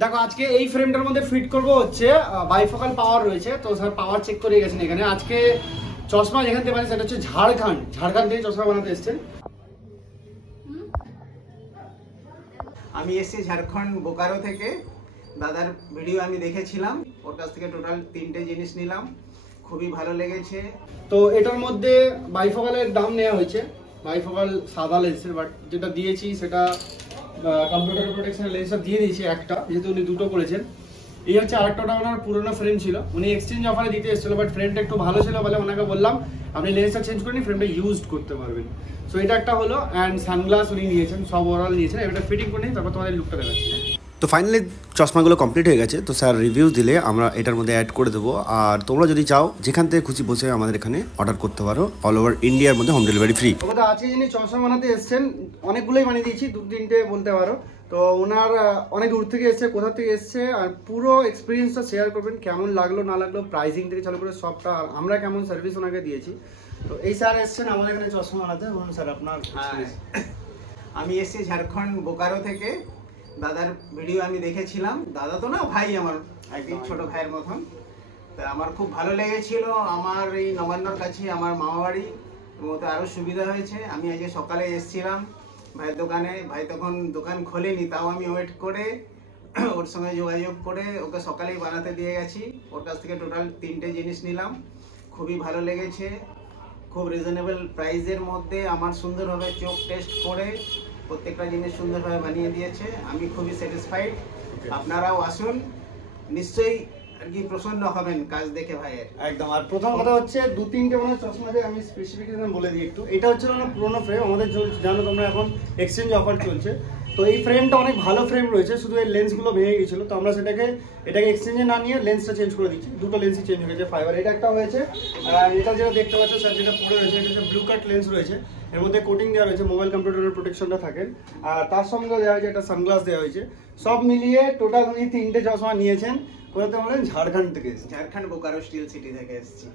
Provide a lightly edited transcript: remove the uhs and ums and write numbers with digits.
দেখো আজকে এই ফ্রেমটার মধ্যে ফিট করব হচ্ছে বাইফোকাল পাওয়ার রয়েছে, তো স্যার পাওয়ার চেক করে গেছেন এখানে। আজকে চশমা যেখান থেকে বানাচ্ছে সেটা হচ্ছে ঝাড়খণ্ড থেকে চশমা বানাতে এসেছেন। আমি এসেছি ঝাড়খণ্ড বোকারো থেকে। দাদার ভিডিও আমি দেখেছিলাম, ওর কাছ থেকে টোটাল 3টে জিনিস নিলাম, খুবই ভালো লেগেছে। তো এটার মধ্যে বাইফোকালের দাম নেওয়া হয়েছে, বাইফোকাল সাদা লেন্সের, বাট যেটা দিয়েছি সেটা কম্পিউটার প্রোটেকশনের লেন্সটা দিয়ে দিয়েছি একটা, যেহেতু উনি দুটো করেছেন। এই হচ্ছে আরেকটা ওনার পুরোনো ফ্রেম ছিল, উনি এক্সচেঞ্জ অফারে দিতে এসেছিল, বাট ফ্রেমটা একটু ভালো ছিল বলে ওনাকে বললাম আপনি লেন্সটা চেঞ্জ করে নিন, ফ্রেমটা ইউজ করতে পারবেন। সো এটা একটা হলো, অ্যান্ড সানগ্লাস উনি নিয়েছেন, সব ওভারঅল নিয়েছেন। এটা ফিটিং করে নিন, তারপর তোমাদের লুকটা দেখাচ্ছি। তো ফাইনালি চশমাগুলো কমপ্লিট হয়ে গেছে। তো স্যার রিভিউ দিলে আমরা এটার মধ্যে অ্যাড করে দেবো। আর তোমরা যদি চাও যেখান থেকে খুশি বসে আমাদের এখানে অর্ডার করতে পারো, অল ওভার ইন্ডিয়ার মধ্যে হোম ডেলিভারি ফ্রি। ওটা আজকে যিনি চশমা বানাতে এসেছেন অনেকগুলোই বানিয়ে দিয়েছি, 2-3টে বলতে পারো। তো ওনার অনেক দূর থেকে এসছে, কোথা থেকে এসছে, আর পুরো এক্সপিরিয়েন্সটা শেয়ার করবেন, কেমন লাগলো না লাগলো, প্রাইসিং থেকে চালু করে সবটা, আর আমরা কেমন সার্ভিস ওনাকে দিয়েছি। তো এই স্যার এসছেন আমাদের এখানে চশমা বানাতে। বলুন স্যার আপনার। আমি এসেছি ঝাড়খণ্ড বোকারো থেকে। দাদার ভিডিও আমি দেখেছিলাম, দাদা তো না ভাই, আমার একদিন ছোট ভাইয়ের মতন। তা আমার খুব ভালো লেগেছিল। আমার এই নবান্নর কাছে আমার মামা বাড়ি, ওতে আরও সুবিধা হয়েছে। আমি আজকে সকালে এসেছিলাম ভাইয়ের দোকানে, ভাই তখন দোকান খোলেনি, তাও আমি ওয়েট করে ওর সঙ্গে যোগাযোগ করে ওকে সকালেই বানাতে দিয়ে গেছি। ওর কাছ থেকে টোটাল 3টে জিনিস নিলাম, খুবই ভালো লেগেছে। খুব রিজনেবল প্রাইসের মধ্যে আমার সুন্দরভাবে চোখ টেস্ট করে প্রত্যেকটা জিনিস সুন্দরভাবে বানিয়ে দিয়েছে। আমি খুবই স্যাটিসফাইড। আপনারাও আসুন, নিশ্চয়ই আর কি প্রসন্ন হবেন কাজ দেখে ভাইয়ের। একদম। আর প্রথম কথা হচ্ছে 2-3টে মানে চশমা যে আমি স্পেসিফিকেশন বলে দিই একটু। এটা হচ্ছে না পুরোনো ফ্রেম, আমাদের জানো তোমরা এখন এক্সচেঞ্জ অফার চলছে। তো এই ফ্রেমটা অনেক ভালো ফ্রেম রয়েছে, শুধু এই লেন্সগুলো ভেঙে গেছিলো, তো আমরা এটাকে এক্সচেঞ্জে না নিয়ে লেন্সটা চেঞ্জ করে দিচ্ছি। দুটো লেন্সই চেঞ্জ হয়ে গেছে, ফাইবার। এটা একটা হয়েছে, আর এটা যেটা দেখতে পাচ্ছ স্যার যেটা পড়ে রয়েছে, এটা হচ্ছে ব্লু কাট লেন্স রয়েছে। এর মধ্যে কোটিং দেওয়া রয়েছে, মোবাইল কম্পিউটারের প্রোটেকশনটা থাকে। আর তার সঙ্গে দেওয়া হয়েছে একটা সানগ্লাস দেওয়া হয়েছে। সব মিলিয়ে টোটাল উনি 3টে চশমা নিয়েছেন। কোথাতে বলেন? ঝাড়খণ্ড থেকে। ঝাড়খণ্ড বোকারো স্টিল সিটি থেকে এসেছি।